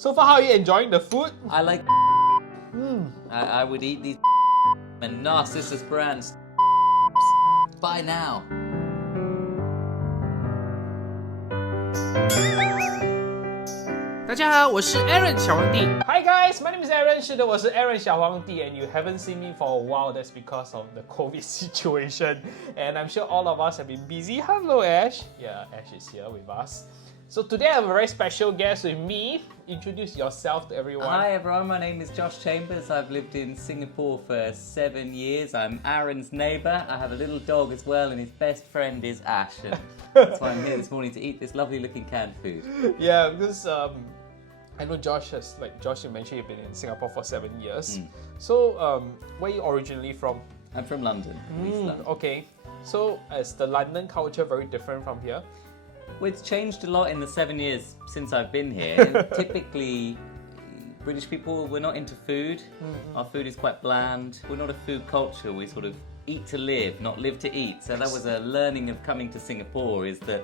So far, how are you enjoying the food? I like. I would eat these and Narcissus brands. Buy now. 大家好，我是 Aaron 小皇帝。 Hi guys, my name is Aaron. 是的，我是 Aaron 小皇帝 and you haven't seen me for a while. That's because of the COVID situation. And I'm sure all of us have been busy. Hello, Ash. Yeah, Ash is here with us. So today I have a very special guest with me. Introduce yourself to everyone. Hi everyone, my name is Josh Chambers. I've lived in Singapore for 7 years. I'm Aaron's neighbour. I have a little dog as well, and his best friend is Ash. And that's why I'm here this morning to eat this lovely looking canned food. Yeah, because I know Josh has, like Josh, you mentioned you've been in Singapore for 7 years. So where are you originally from? I'm from London, East London. Okay. So is the London culture very different from here? Well, it's changed a lot in the 7 years since I've been here. And typically, British people, we're not into food. Our food is quite bland. We're not a food culture. We sort of eat to live, not live to eat. So that was a learning of coming to Singapore, is that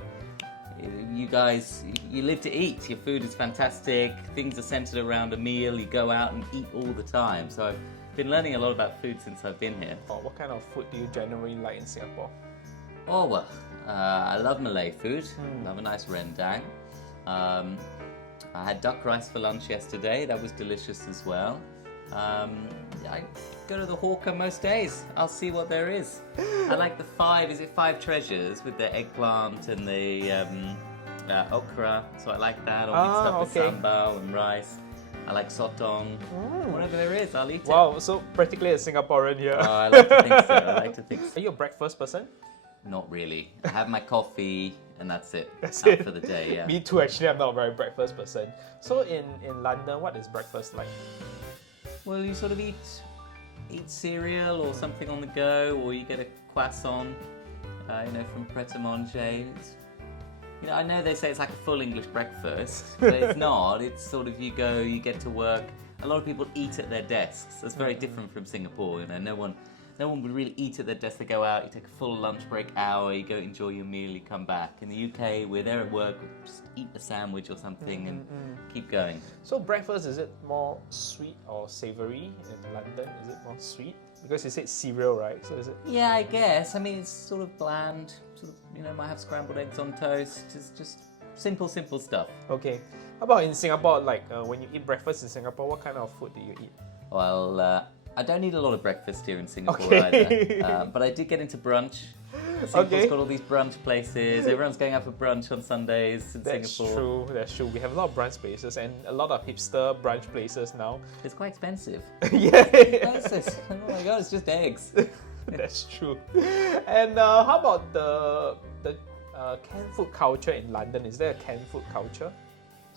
you guys, you live to eat. Your food is fantastic. Things are centered around a meal. You go out and eat all the time. So I've been learning a lot about food since I've been here. Oh, what kind of food do you generally like in Singapore? Oh, well, I love Malay food. Love a nice rendang. I had duck rice for lunch yesterday. That was delicious as well. I go to the hawker most days. I'll see what there is. I like the five treasures with the eggplant and the okra. So I like that. All mixed up with sambal and rice. I like sotong. Whatever there is, I'll eat it. Wow, so practically a Singaporean here. Oh, I like to think so. I like to think so. Are you a breakfast person? Not really. I have my coffee and that's it. That's Out it. for the day, yeah. Me too, actually. I'm not a very breakfast person. So in London, what is breakfast like? Well, you sort of eat cereal or something on the go, or you get a croissant, from Pret-a-Manger. I know they say it's like a full English breakfast, but it's not. It's sort of you go, you get to work. A lot of people eat at their desks. That's very different from Singapore. No one would really eat at their desk. They go out, you take a full lunch break hour, you go enjoy your meal, you come back. In the UK, we're there at work, we just eat a sandwich or something and keep going. So breakfast, is it more sweet or savoury in London? Is it more sweet? Because you said cereal, right? So is it? Yeah, I guess. I mean, it's sort of bland. Might have scrambled eggs on toast. It's just simple stuff. Okay. How about in Singapore, when you eat breakfast in Singapore, what kind of food do you eat? Well, I don't eat a lot of breakfast here in Singapore either, but I did get into brunch. Singapore's got all these brunch places. Everyone's going out for brunch on Sundays in Singapore. That's true. We have a lot of brunch places and a lot of hipster brunch places now. It's quite expensive. Yeah. Places. Oh my god, it's just eggs. That's true. And how about the canned food culture in London? Is there a canned food culture?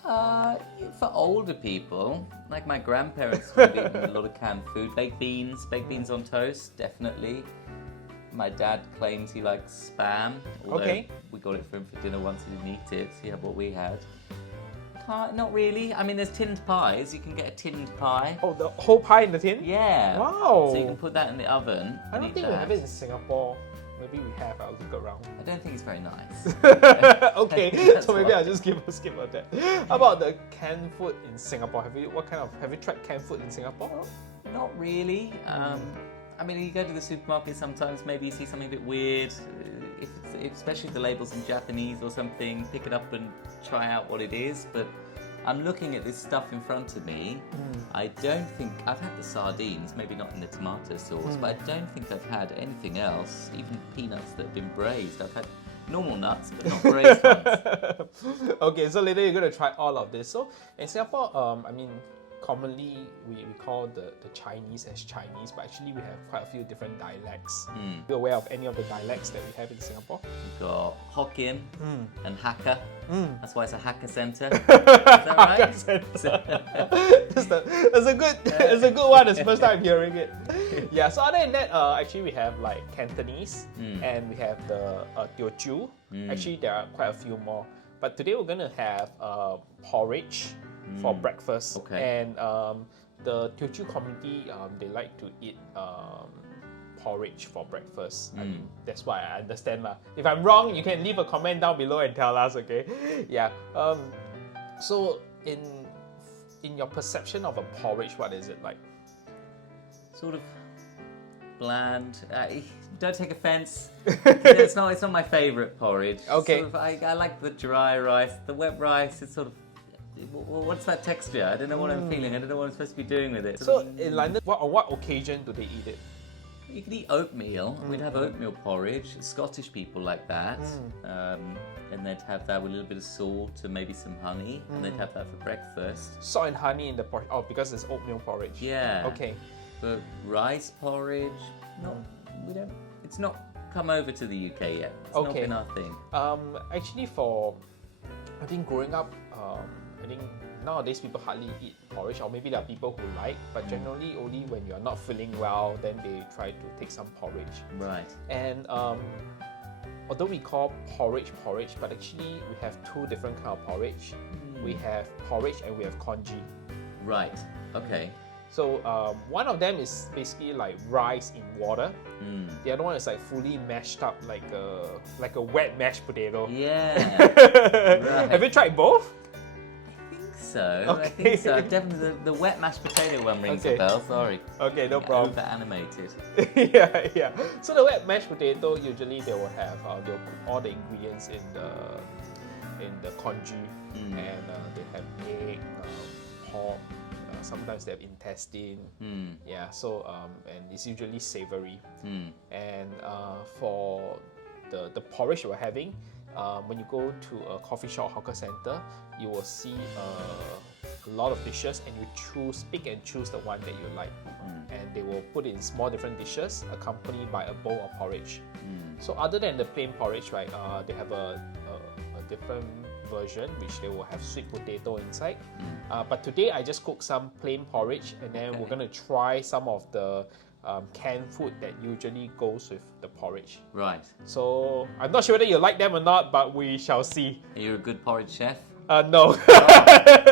For older people, like my grandparents would have eaten a lot of canned food. Baked beans on toast, definitely. My dad claims he likes spam, although we got it for him for dinner once, he didn't eat it, so you have what we had. Not really. I mean, there's tinned pies. You can get a tinned pie. Oh, the whole pie in the tin? Yeah. Wow. So you can put that in the oven. I don't think we have it in Singapore. Maybe we have. I'll look around. I don't think it's very nice. Okay, so maybe I'll just skip on that. How about the canned food in Singapore? Have you tried canned food in Singapore? Not really. I mean, you go to the supermarket sometimes, maybe you see something a bit weird, especially if the label's in Japanese or something, pick it up and try out what it is. But I'm looking at this stuff in front of me. I don't think, I've had the sardines, maybe not in the tomato sauce, but I don't think I've had anything else, even peanuts that have been braised. I've had normal nuts, but not braised ones. Okay, so later you're going to try all of this. So in Singapore, commonly we call the Chinese as Chinese, but actually we have quite a few different dialects. Are you aware of any of the dialects that we have in Singapore? We've got Hokkien and Hakka. That's why it's a Hakka centre. Is that right? That's a good one. It's the first time I'm hearing it. Yeah, so other than that, actually we have like Cantonese and we have the Teochew. Actually, there are quite a few more. But today we're going to have porridge for breakfast. And the Teochew community, they like to eat porridge for breakfast. I mean, that's what I understand. If I'm wrong, you can leave a comment down below and tell us, okay? Yeah. So in in your perception of a porridge, what is it like? Sort of bland. Don't take offense. It's not my favorite porridge. Okay. Sort of, I like the dry rice. The wet rice, it's sort of. What's that texture? I don't know what I'm feeling. I don't know what I'm supposed to be doing with it. So in London, on what occasion do they eat it? You could eat oatmeal. We'd have oatmeal porridge. Scottish people like that. And they'd have that with a little bit of salt and maybe some honey. And they'd have that for breakfast. Salt and honey in the porridge. Oh, because it's oatmeal porridge. Yeah. Okay. But rice porridge, it's not come over to the UK yet. It's not been our thing. Actually, I think growing up, I think nowadays people hardly eat porridge, or maybe there are people who like, but generally only when you're not feeling well, then they try to take some porridge. Right. And although we call porridge, but actually we have two different kind of porridge. We have porridge and we have congee. Right. Okay. So one of them is basically like rice in water. The other one is like fully mashed up, like a wet mashed potato. Yeah. Right. Have you tried both? I think so. Okay. I think so. Definitely the wet mashed potato one rings a bell. Sorry. Okay, no problem. Over animated. yeah. So the wet mashed potato, usually they will have they'll put all the ingredients in the congee, and they have egg, pork. Sometimes they have intestine. Yeah. So and it's usually savory. And for the porridge we're having, when you go to a coffee shop, hawker center, you will see a lot of dishes, and you pick and choose the one that you like. And they will put in small different dishes accompanied by a bowl of porridge. So other than the plain porridge, right, they have a different version which they will have sweet potato inside. But today I just cooked some plain porridge, and then we're going to try some of the canned food that usually goes with the porridge. Right. So I'm not sure whether you like them or not, but we shall see. Are you a good porridge chef? No.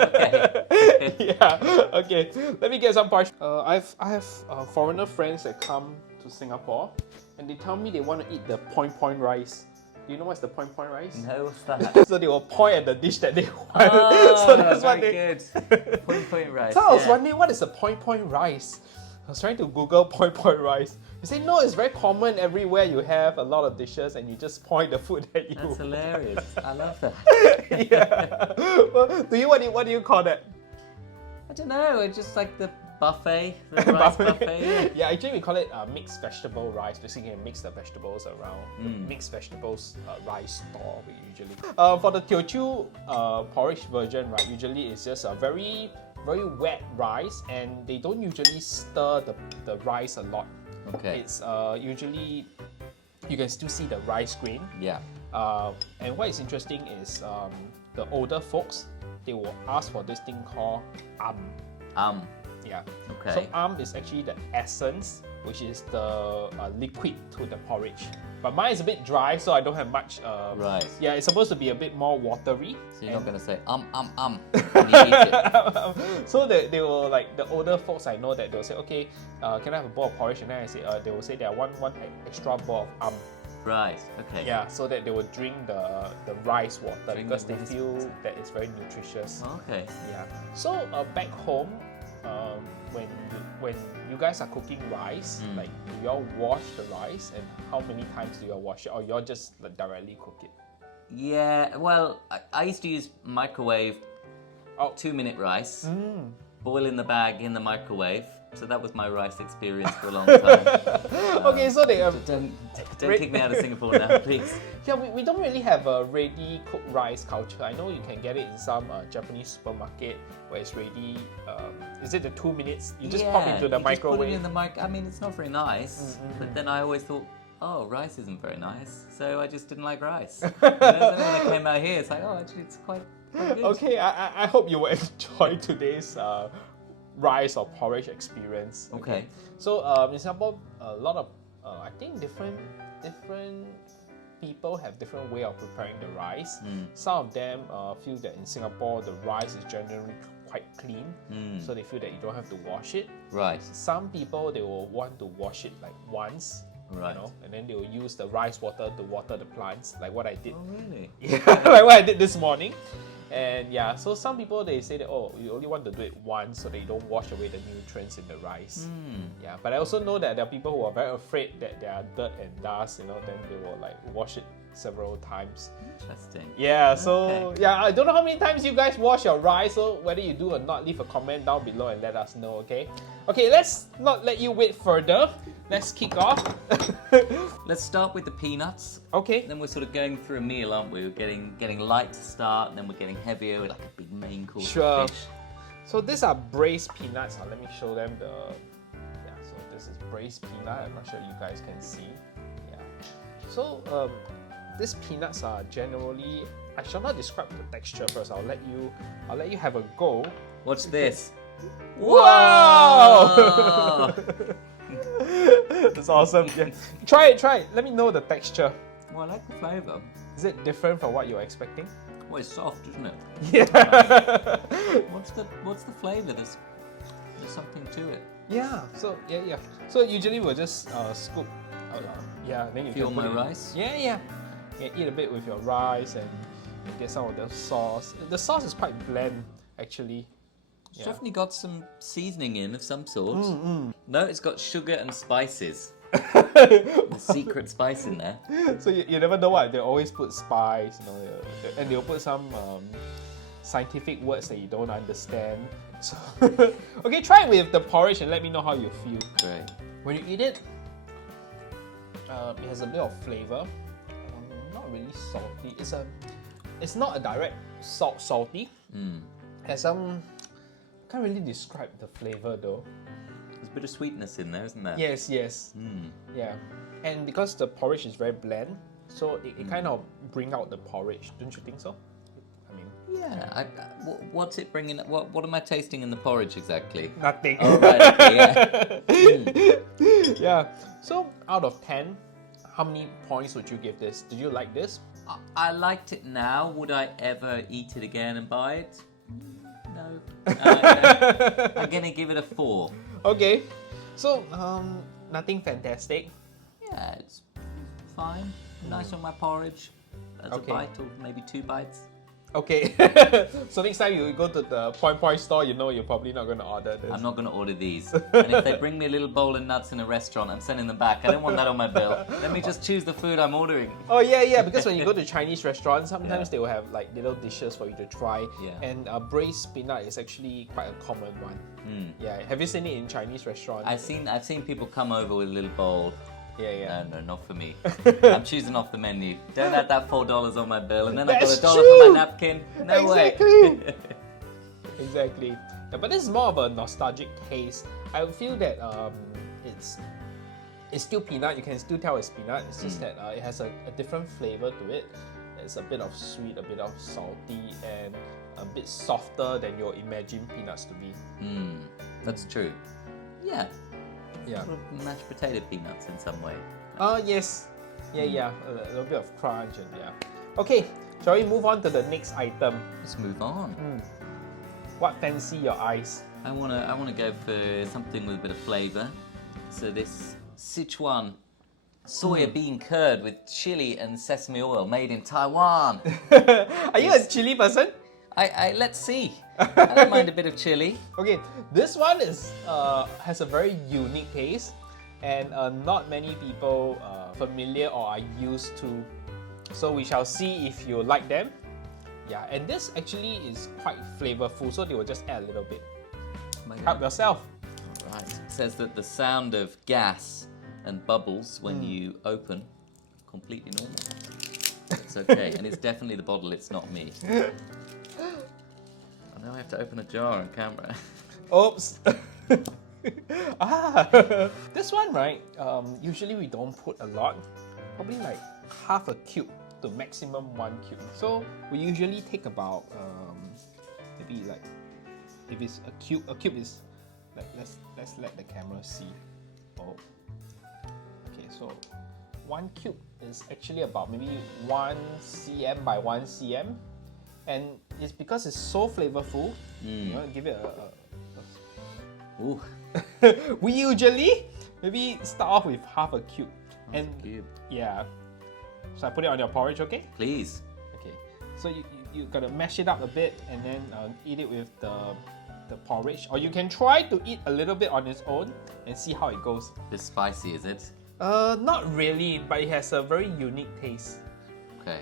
Okay. Yeah. Okay. Let me get some porridge. I have foreigner friends that come to Singapore, and they tell me they want to eat the point rice. Do you know what's the point rice? No, what's that? So they will point at the dish that they want. Oh, So that's what very they. good. Point rice. So I was wondering, what is a point rice? I was trying to Google point rice. You say no, it's very common everywhere. You have a lot of dishes, and you just point the food at you. That's hilarious. I love that. Yeah. Well, what do you call that? I don't know. It's just like the buffet, the rice buffet. Yeah, actually we call it mixed vegetable rice. Basically, you can mix the vegetables around. The mixed vegetables rice store we usually. For the Teochew porridge version, right, usually it's just a very wet rice, and they don't usually stir the rice a lot. Okay. It's usually you can still see the rice grain. Yeah. And what is interesting is the older folks, they will ask for this thing called Yeah. Okay. So is actually the essence, which is the liquid to the porridge. But mine is a bit dry, so I don't have much. Right. Yeah, it's supposed to be a bit more watery. So you're not going to say when you eat it. So they will, like the older folks I know, that they'll say, okay, can I have a bowl of porridge? And then I say, they will say they want one extra bowl of Right. Okay. Yeah, so that they will drink the rice water, Drink because the they rice feel water. that it's very nutritious. Okay. Yeah. So back home, when you guys are cooking rice, like, do y'all wash the rice, and how many times do y'all wash it, or y'all just directly cook it? Yeah. Well, I used to use microwave 2-minute rice, boil in the bag in the microwave. So that was my rice experience for a long time. Okay, so they don't kick me out of Singapore now, please. Yeah, we don't really have a ready cooked rice culture. I know you can get it in some Japanese supermarket where it's ready. Is it the 2 minutes? You just pop into the microwave. Just put it in the I mean, it's not very nice, but then I always thought, oh, rice isn't very nice, so I just didn't like rice. And then when I came out here, it's like, oh, actually, it's quite good. Okay, I hope you will enjoy today's rice or porridge experience. Okay. So in Singapore, a lot of I think different people have different way of preparing the rice. Some of them feel that in Singapore the rice is generally quite clean, so they feel that you don't have to wash it. Right. Some people, they will want to wash it like once. Right. You know, and then they will use the rice water to water the plants, like what I did. Oh, really? Yeah, like what I did this morning. And yeah, so some people they say that, oh, you only want to do it once so that you don't wash away the nutrients in the rice. Yeah, but I also know that there are people who are very afraid that there are dirt and dust, then they will like wash it several times. Interesting. Yeah, so yeah, I don't know how many times you guys wash your rice, so whether you do or not, leave a comment down below and let us know, okay? Okay, let's not let you wait further. Let's kick off. Let's start with the peanuts. Okay. Then we're sort of going through a meal, aren't we? We're getting light to start, and then we're getting heavier with like a big main course Sure. of fish. So these are braised peanuts. Let me show them the. Yeah, so this is braised peanut. I'm not sure you guys can see. Yeah. So these peanuts are generally. I shall not describe the texture first. I'll let you have a go. Watch this. Wow! That's awesome. Yeah. Try it. Let me know the texture. Well, I like the flavour. Is it different from what you were expecting? Well, it's soft, isn't it? Yeah. What's the flavour? There's something to it. Yeah. So yeah. So usually we'll just scoop. Yeah. Then you Feel can my put it in. rice? Yeah. You can eat a bit with your rice and you get some of the sauce. The sauce is quite bland, actually. It's definitely got some seasoning in of some sort. No, it's got sugar and spices. The secret spice in there. So you never know what they always put spice, and they'll put some scientific words that you don't understand. So okay, try it with the porridge and let me know how you feel. Great. When you eat it, it has a bit of flavor. Not really salty. It's not a direct salty. It has some. Can't really describe the flavor though. There's a bit of sweetness in there, isn't there? Yes. Yeah. And because the porridge is very bland, so it kind of bring out the porridge, don't you think so? I mean, Yeah. What's it bringing? What am I tasting in the porridge exactly? nothing. Oh, right, okay, yeah. Yeah. So out of 10, how many points would you give this? Did you like this? I liked it now. Would I ever eat it again and buy it? No. I'm gonna give it a 4. Okay. So nothing fantastic. Yeah, it's fine. Nice on my porridge. That's Okay. a bite or maybe 2 bites. Okay. So next time you go to the Point store, you're probably not going to order this. I'm not going to order these. And if they bring me a little bowl of nuts in a restaurant, I'm sending them back. I don't want that on my bill. Let me just choose the food I'm ordering. Oh yeah, because when you go to Chinese restaurants, sometimes they will have like little dishes for you to try. Yeah. And braised peanut is actually quite a common one. Yeah, have you seen it in Chinese restaurants? I've seen people come over with a little bowl. Yeah. No, not for me. I'm choosing off the menu. Don't add that $4 on my bill, and then I got That's $1 for true. my napkin. No Exactly. way. Exactly. Yeah, but this is more of a nostalgic taste. I feel that it's still peanut. You can still tell it's peanut. It's just that it has a different flavor to it. It's a bit of sweet, a bit of salty, and a bit softer than you imagine peanuts to be. That's true. Yeah. Yeah. Sort of mashed potato peanuts in some way. Yes. Yeah. A little bit of crunch and yeah. Okay, shall we move on to the next item? Let's move on. What fancy your eyes? I wanna go for something with a bit of flavour. So this Sichuan soya bean curd with chili and sesame oil, made in Taiwan. Are you a chili person? Let's see. I don't mind a bit of chili. Okay, this one is has a very unique taste, and not many people familiar or are used to. So we shall see if you like them. Yeah, and this actually is quite flavorful, so they will just add a little bit. Help yourself. Right. It says that the sound of gas and bubbles when you open, completely normal. It's okay, and it's definitely the bottle, it's not me. Now I have to open a jar on camera. Oops. This one, right? Usually we don't put a lot, probably like half a cube to maximum 1 cube. So we usually take about maybe like if it's a cube is like let's let the camera see. Oh, okay. So 1 cube is actually about maybe 1 cm by 1 cm. And it's because it's so flavorful. You want to give it Ooh. we usually maybe start off with half a cube. And cube. Yeah. So I put it on your porridge, okay? Please. Okay. So you you gotta mash it up a bit and then eat it with the porridge. Or you can try to eat a little bit on its own and see how it goes. It's spicy, is it? Not really, but it has a very unique taste. Okay.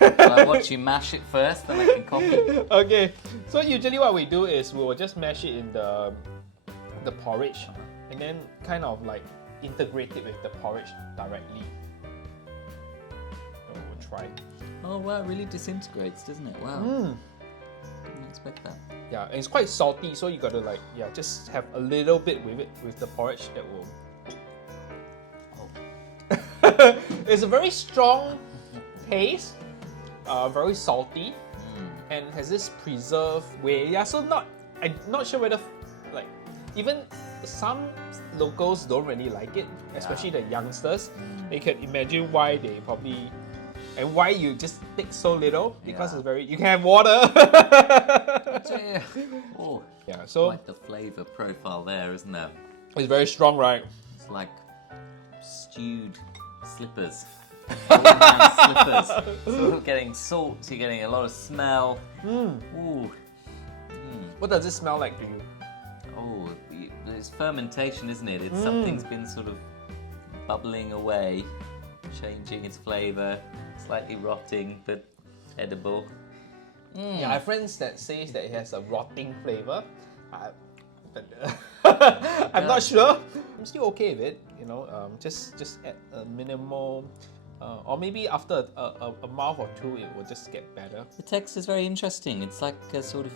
Well, I want you mash it first, then I can copy. Okay, so usually what we do is we will just mash it in the porridge and then kind of like integrate it with the porridge directly. So we'll try. Oh wow, it really disintegrates, doesn't it? Wow. Didn't expect that. Yeah, and it's quite salty, so you gotta like, yeah, just have a little bit with it, with the porridge that will... Oh. It's a very strong taste, very salty, and has this preserved way. Yeah, so I'm not sure whether, like, even some locals don't really like it, especially the youngsters. They can imagine why they probably... And why you just take so little, because it's very... You can have water! Oh, Yeah, so... quite the flavour profile there, isn't there? It's very strong, right? It's like stewed slippers. Old man slippers. Sort of getting salt, you're getting a lot of smell. Ooh. What does it smell like to you? Oh, it's fermentation, isn't it? It's something's been sort of bubbling away, changing its flavour, slightly rotting, but edible. Yeah, I have friends that says that it has a rotting flavour. But I'm not sure. I'm still okay with it, you know. Just add a minimal, or maybe after a month or two, it will just get better. The texture is very interesting. It's like a sort of,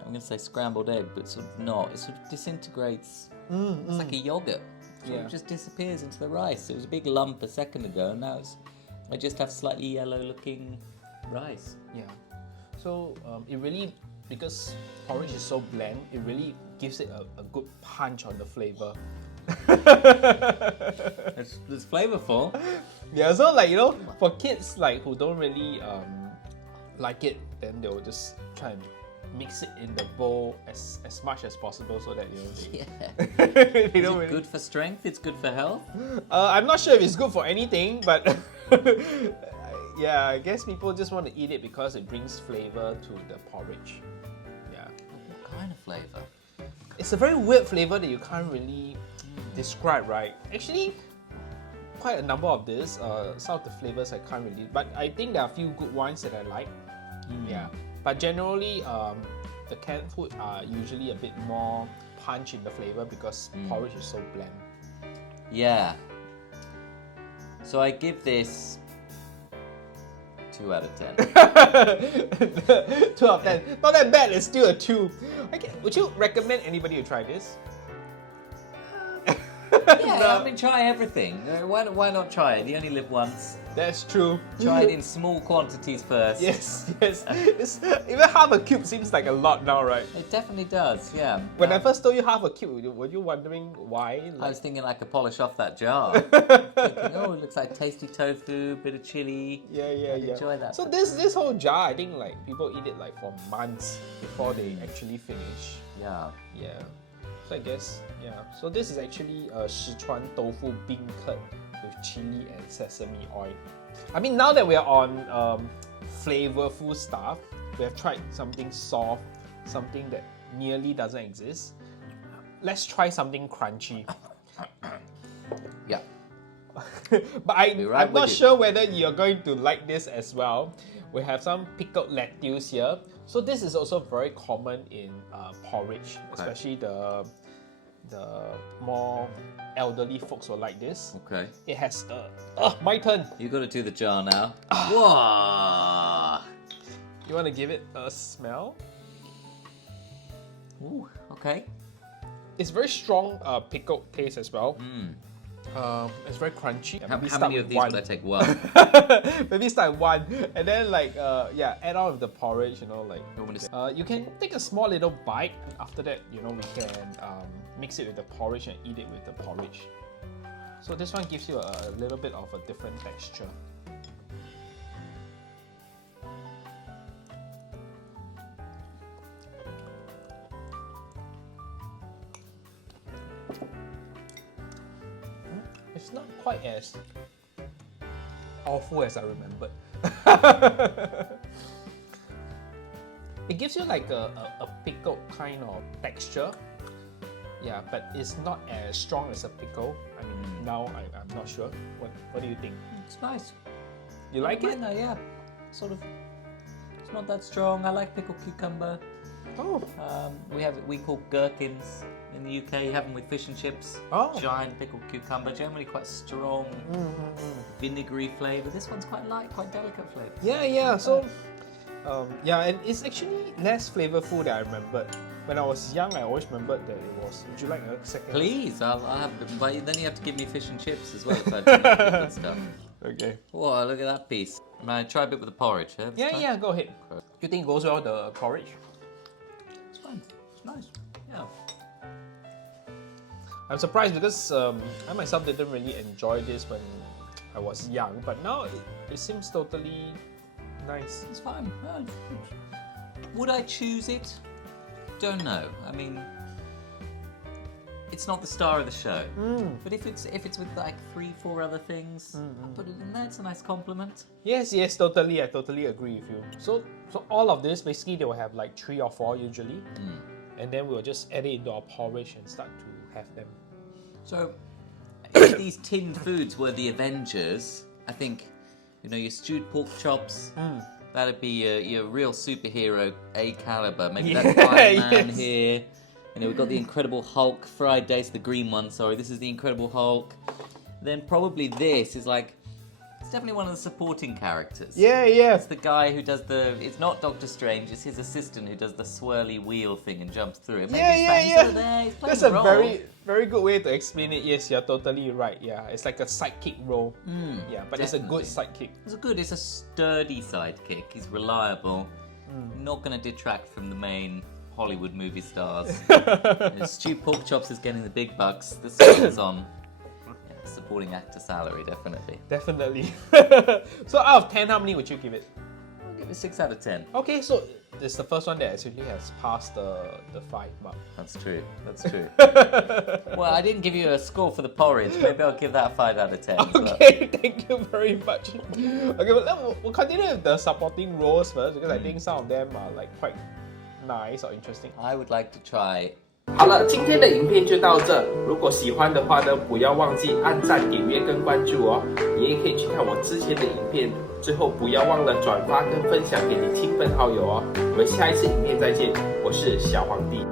I'm going to say scrambled egg, but sort of not. It sort of disintegrates. It's like a yogurt. It just disappears into the rice. It was a big lump a second ago, and now I just have slightly yellow-looking rice. Yeah. So it really, because porridge is so bland, it really gives it a good punch on the flavour. It's flavourful. Yeah, so like, you know, for kids like who don't really like it, then they will just try and mix it in the bowl as much as possible so that they don't really... Good for strength? It's good for health? I'm not sure if it's good for anything, but yeah, I guess people just want to eat it because it brings flavour to the porridge. Yeah. What kind of flavour? It's a very weird flavour that you can't really describe, right? Actually, quite a number of this. Some of the flavours I can't really... But I think there are a few good ones that I like. Yeah. But generally, the canned food are usually a bit more punch in the flavour because porridge is so bland. Yeah. So I give this 2 out of 10. 2 out of 10. Not that bad, it's still a 2. Okay, would you recommend anybody to try this? Yeah, I mean, try everything. Why not try it? You only live once. That's true. Try it in small quantities first. Yes. Even half a cube seems like a lot now, right? It definitely does, yeah. When I first told you half a cube, were you wondering why? I was thinking I could polish off that jar. Thinking, oh, it looks like tasty tofu, bit of chili. Yeah. Enjoy that. So this whole jar, I think like people eat it like for months before they actually finish. Yeah. Yeah. So I guess, yeah. So this is actually a Sichuan tofu beancurd with chili and sesame oil. I mean, now that we are on flavorful stuff, we have tried something soft, something that nearly doesn't exist. Let's try something crunchy. Yeah. But I'm not sure whether you're going to like this as well. We have some pickled lettuce here. So this is also very common in porridge, especially the more elderly folks will like this. Okay. It has my turn. You got to do the jar now. Whoa! You want to give it a smell? Ooh, okay. It's very strong pickled taste as well. It's very crunchy. How many of these would I take? One. Maybe start with 1, and then like add on with the porridge. You know, like you can take a small little bite. After that, you know, we can mix it with the porridge and eat it with the porridge. So this one gives you a little bit of a different texture. It's not quite as awful as I remembered. It gives you like a pickled kind of texture. Yeah, but it's not as strong as a pickle. I mean, now I'm not sure. What do you think? It's nice. You like it? No, yeah. Sort of. It's not that strong. I like pickled cucumber. Oh. We call gherkins in the UK. You have them with fish and chips. Oh. Giant pickled cucumber, generally quite strong, vinegary flavour. This one's quite light, quite delicate flavour. Yeah. So, yeah, and it's actually less flavorful than I remembered. When I was young, I always remembered that it was. Would you like a second? Please, I'll have them. But then you have to give me fish and chips as well if I do pickled stuff. Okay. Whoa, look at that piece. May I try a bit with the porridge? Yeah, go ahead. Okay. You think it goes well with the porridge? It's fine. It's nice. Yeah. I'm surprised because I myself didn't really enjoy this when I was young, but now it seems totally nice. It's fine. Would I choose it? Don't know. I mean, it's not the star of the show. But if it's with like 3-4 other things, I'll put it in there. It's a nice compliment. Yes, totally. I totally agree with you. So all of this basically they will have like 3 or 4 usually, and then we'll just add it into our porridge and start to have them. So if these tinned foods were the Avengers, I think your stewed pork chops. That'd be your real superhero A caliber. Maybe that's Iron Man here. We've got the Incredible Hulk, fried dates, the green one, sorry. This is the Incredible Hulk. Then probably this is like, it's definitely one of the supporting characters. Yeah. It's the guy who does it's not Doctor Strange, it's his assistant who does the swirly wheel thing and jumps through it. Yeah. That's a very, very good way to explain it. Yes, you're totally right. Yeah, it's like a sidekick role. Yeah, but definitely. It's a good sidekick. It's a sturdy sidekick. He's reliable. Not going to detract from the main Hollywood movie stars. Stewed pork chops is getting the big bucks. The song's on supporting actor salary, definitely. Definitely. So out of 10, how many would you give it? I'll give it 6 out of 10. Okay, so this is the first one that actually has passed the 5 mark. That's true. Well, I didn't give you a score for the porridge. Maybe I'll give that a 5 out of 10. Okay, thank you very much. Okay, but we'll continue with the supporting roles first because I think some of them are like quite nice or interesting. I would like to try. 好了，今天的影片就到这。如果喜欢的话呢，不要忘记按赞、点阅跟关注哦。你也可以去看我之前的影片，最后不要忘了转发跟分享给你亲朋好友哦。我们下一次影片再见，我是小皇帝。